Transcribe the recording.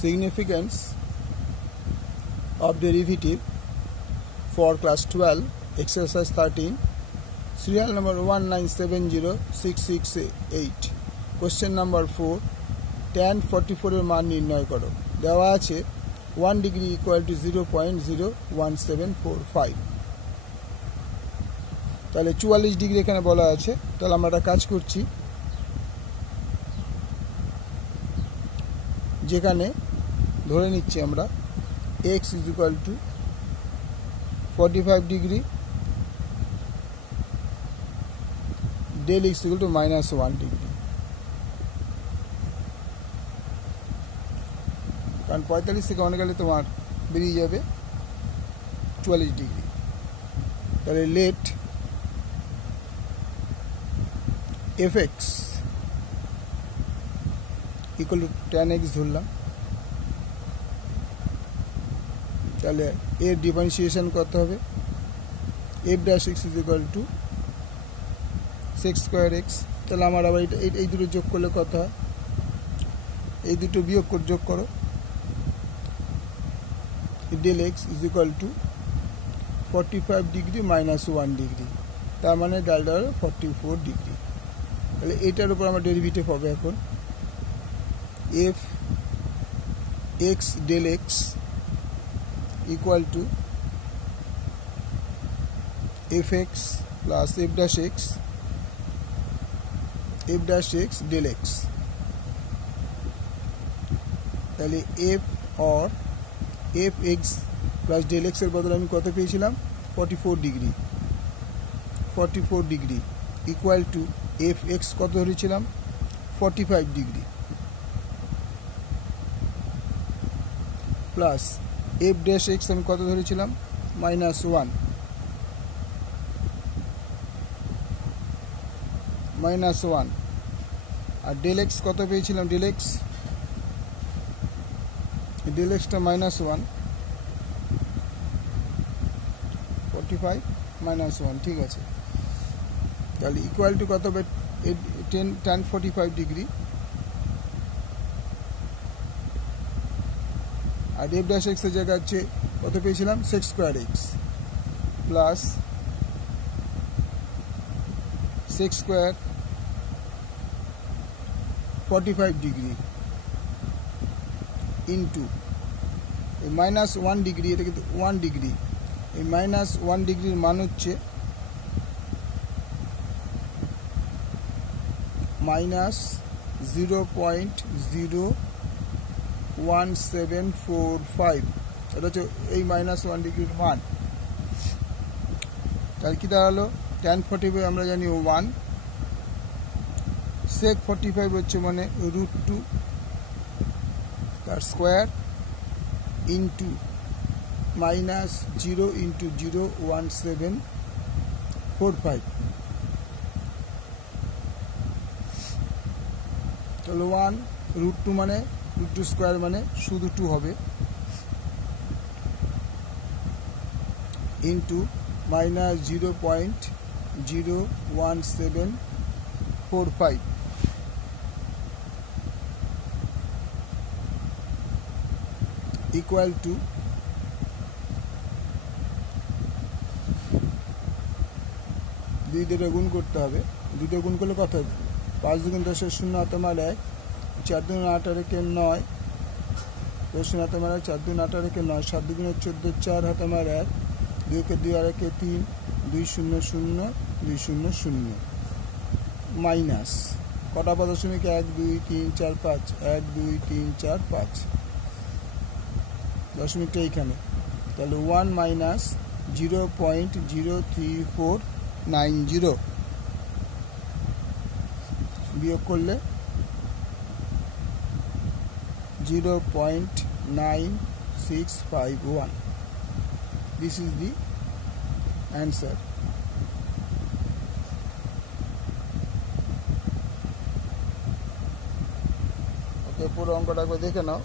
significance of derivative for class 12 exercise 13 serial number 1970668 question number 4 tan 44 এর মান নির্ণয় করো দেওয়া আছে 1 degree equal to 0.01745 তাহলে 44 ডিগ্রি এখানে বলা আছে তাহলে আমরা একটা কাজ করছি যেখানে ধরে নিচ্ছি আমরা x is equal to 45 degree del x equal to -1 degree কারণ 45 থেকে অনেক গেলে তোমার বেরিয়ে যাবে 44 ডিগ্রি তাহলে late fx equal to tan x ধরলাম তাহলে এর ডিফারেন্সিয়েশন করতে হবে f dash x is equal to sec square x তাহলে আমার আবার এই দুটো যোগ করলে কত হয় এই দুটো বিয়োগ করে যোগ করো del x is equal to 45 degree -1 degree তার মানে ডালটা হলো 44 ডিগ্রি তাহলে এটার উপর আমরা ডেরিভেটিভ হবে এখন f x del x equal to fx plus f dash x del x তাহলে f or fx plus del x এর বদলে আমি কত পেয়েছিলাম 44 ডিগ্রি equal to fx কত ধরেছিলাম 45 degree plus f dash x আমি কত ধরেছিলাম -1 আর del x কত পেয়েছিলাম del x টা -1 45 -1 ঠিক আছে তাহলে ইকুয়াল টু কত হবে tan 45 ডিগ্রি আর f dash x এর জায়গা আছে কত পেয়েছিলাম sec square x plus sec square 45 degree into এই -1 ডিগ্রি এটা কিন্তু 1 ডিগ্রি এই -1 ডিগ্রির মান হচ্ছে -0.01745 এটা হচ্ছে এই -1 ডিগ্রির মান তাহলে কি দাঁড়ালো tan 45 আমরা জানি 1 sec 45 হচ্ছে মানে √2 তার স্কয়ার ইনটু -0 ইনটু 0.01745 তাহলে 1 √2 মানে √2 স্কয়ার মানে শুধু 2 হবে ইনটু -0.01745 equal to দুইটা গুণ করতে হবে দুটো গুণ করলে কত হবে 5 × 10 = 0 হাতে মার 1 4 × 2 = 8 রেখে 9 10 হাতে মার 4 × 2 = 8 রেখে 9 7 × 2 = 14 4 হাতে মার 1 2 কে 2 আর 1 কে 3 2 0 0 2 0 0 মাইনাস কটা পদ দশমিক 1 2 3 4 5 1 2 3 4 5 দশমিকটা এইখানে তাহলে 1 মাইনাস 0.03490 বিয়োগ করলে 0.9651 this is the answer ওকে পুরো অঙ্কটা দেখে নাও